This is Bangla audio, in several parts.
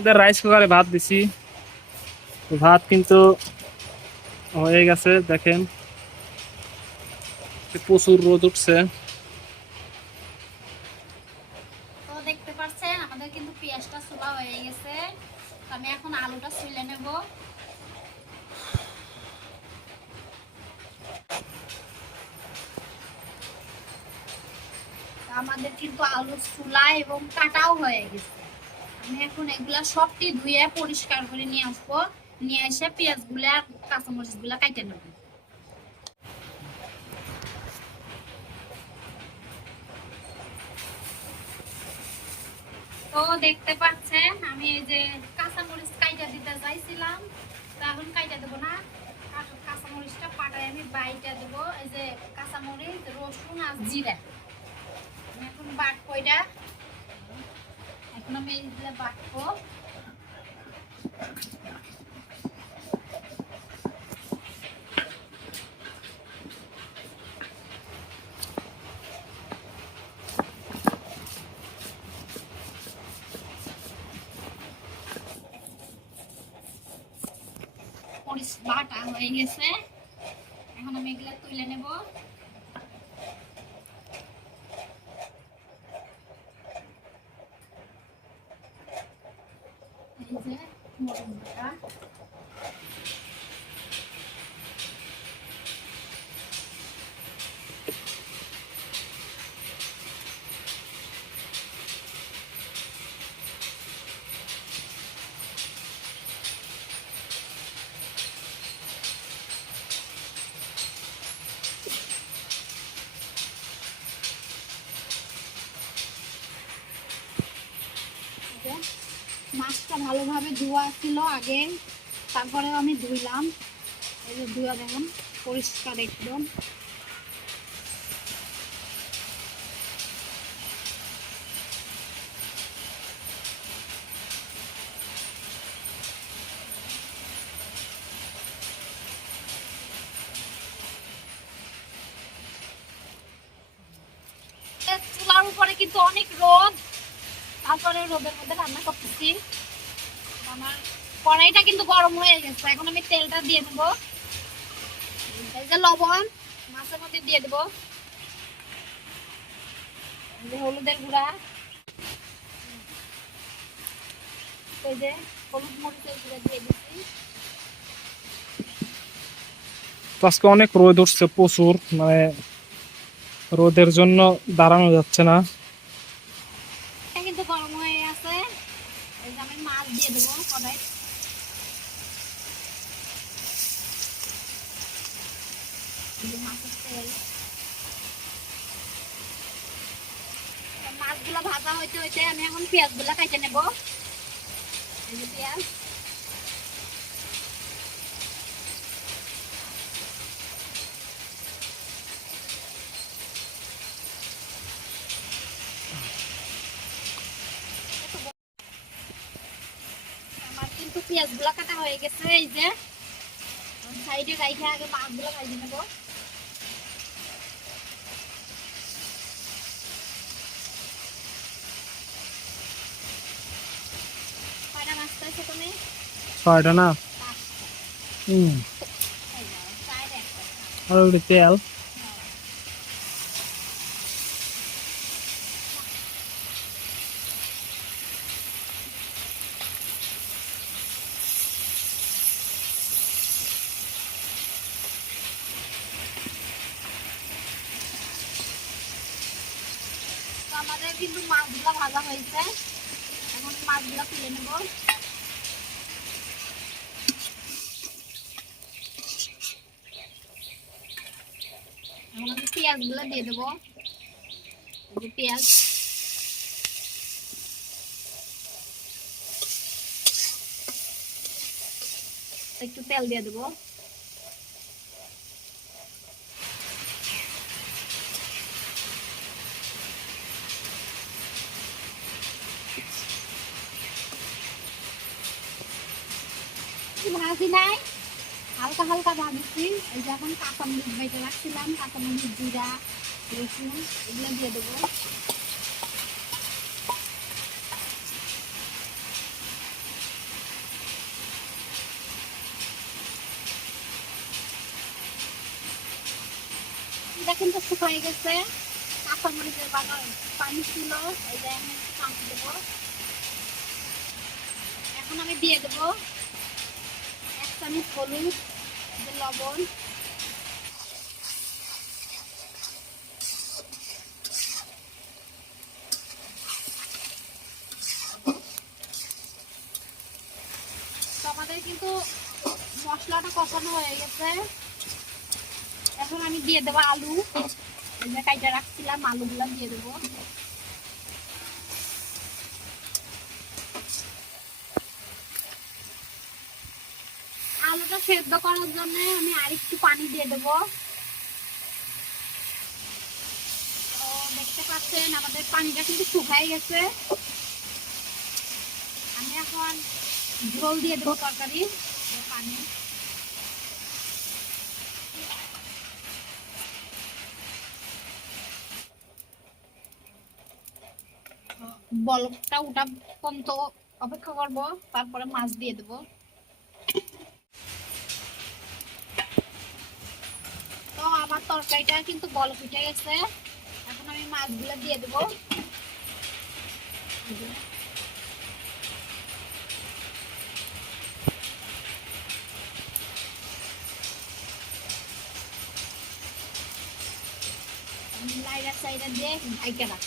আমাদের রাইস কুকারে ভাত দিছি। ভাত কিন্তু হয়ে গেছে, দেখেন। প্রচুর রোদ উঠছে। আমাদের কিন্তু আলু চুলা এবং কাটাও হয়ে গেছে। এখন এগুলা সবটি ধুয়ে পরিষ্কার করে নিয়ে আসব। নিয়ে এসে পেঁয়াজগুলা আর কাঁচামরিচগুলা কাটে নেব। তো দেখতে পাচ্ছেন, আমি এই যে কাঁচামরিচ কাইটা দিতে চাইছিলাম, তো এখন কাইটা দেবো না। কাঁচামরিচটা পাটায় আমি বাইটা দেবো। এই যে কাঁচামরিচ, রসুন আর জিরা। এখন বাটবো এটা। এইগুলো বাটবো। মরিচ বাটা হয়ে গেছে। এখন আমি এগুলো তুলে নেব। এই যে মরিচ বাটা এই যে মাছটা ভালোভাবে ধোয়া ছিল আগে। তারপরেও আমি ধুইলাম। এই যে ধুয়া দেখুন পরিষ্কার একদম এ চুলার উপরে কিন্তু অনেক রোদ তারপরে রোদের মধ্যে রান্না করতেছি। আমার কড়াইটা কিন্তু গরম হয়ে গেছে, এখন আমি তেলটা দিয়ে দেবো। এই যে লবণ, মাছের মধ্যে দিয়ে দেবো। হলুদের গুঁড়া। এই যে হলুদ মরিচের গুঁড়া দিয়ে দিচ্ছি। আজকে অনেক রোদ উঠছে প্রচুর মানে রোদের জন্য দাঁড়ানো যাচ্ছে না এটা কিন্তু গরম হয়ে আছে এই যে আমি মাছ দিয়ে দেবো কড়াই এই যে মাছের তেল তো মাছগুলো ভাজা হইতে হইতে আমি এখন পেঁয়াজগুলো কেটে নেব। পেঁয়াজ। কিন্তু পেঁয়াজগুলো কাটা হয়ে গেছে, এই যে। সাইডে রাইখে আগে মাছগুলো ভাজি নেব। ছয়টা না। হুম। আর ওগুলি তেল আমাদের কিন্তু মাছগুলো ভাজা হয়েছে এখন মাছগুলো তুলে নেব এখন আমি দিয়ে দেবো। পেঁয়াজ। একটু তেল দিয়ে দেবো। ভাজি নাই? হালকা হালকা ভাজছি এই যে এখন কাঁচামরিচ বেটে রাখছিলাম, কাঁচামরিচ জিরা, রসুন, এগুলো দিয়ে দেবো। এটা তো শুকাই গেছে। কাঁচামরিচের বাগান পানি ছিল, এই যে আমি পানি দেবো। এখন আমি দিয়ে দেবো এক চামচ হলুদ লবণ আমাদের কিন্তু মশলাটা কষানো হয়ে গেছে। এখন আমি দিয়ে দেবো আলু। কাইটা রাখছিলাম, আলুগুলো দিয়ে দেবো আলুটা সেদ্ধ করার জন্য আমি পানি দিয়ে তো দেখতে পাচ্ছেন, আমাদের পানিটা কিন্তু শুকাই গেছে। আমি এখন ঝোল দিয়ে দেবো তরকারি পানি। ওটা অপেক্ষা করব, তারপরে মাছ দিয়ে দেবো তো আমার তরকারিটা কিন্তু বল ফুটে গেছে। এখন আমি মাছগুলো দিয়ে দেবো। লাইরা সাইডা দিয়ে ঢাইকে রাখ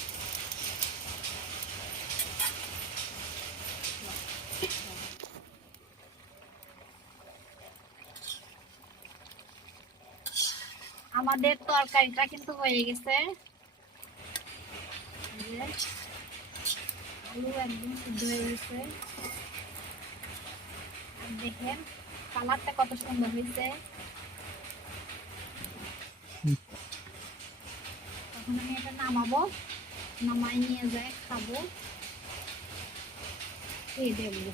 আমাদের তরকারিটা কিন্তু হয়ে গেছে। আলু একদম সিদ্ধ হয়ে গেছে। দেখেন, কালারটা কত সুন্দর হয়েছে। তখন আমি এটা নামাবো, নামাই নিয়ে যায় খাব। এই দেবো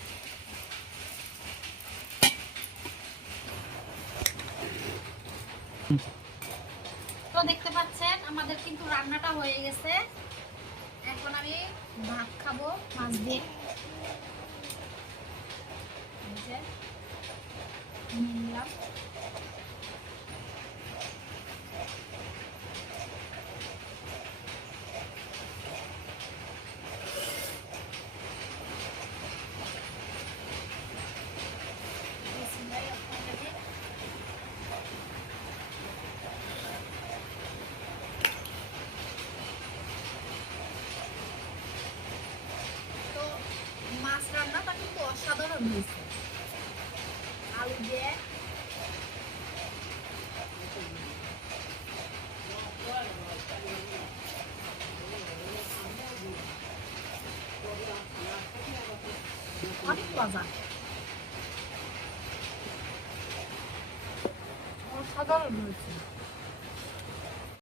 পাচ্ছেন আমাদের কিন্তু রান্নাটা হয়ে গেছে। এখন আমি ভাত খাব মাছ দিয়ে। নিলাম বিসমিল্লাহিররহমানিররহিম। তো মাছ রান্নাটা কিন্তু অসাধারণ হয়েছে আলু দিয়ে অনেক মজা অসাধারণ হয়েছে